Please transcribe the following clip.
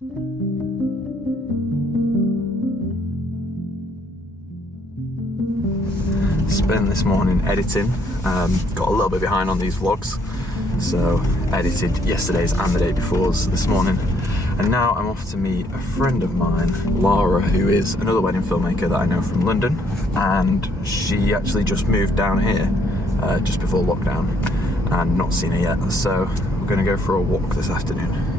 Spent this morning editing, got a little bit behind on these vlogs, so edited yesterday's and the day before's this morning, and now I'm off to meet a friend of mine, Laura, who is another wedding filmmaker that I know from London, and she actually just moved down here just before lockdown and not seen her yet, so we're going to go for a walk this afternoon.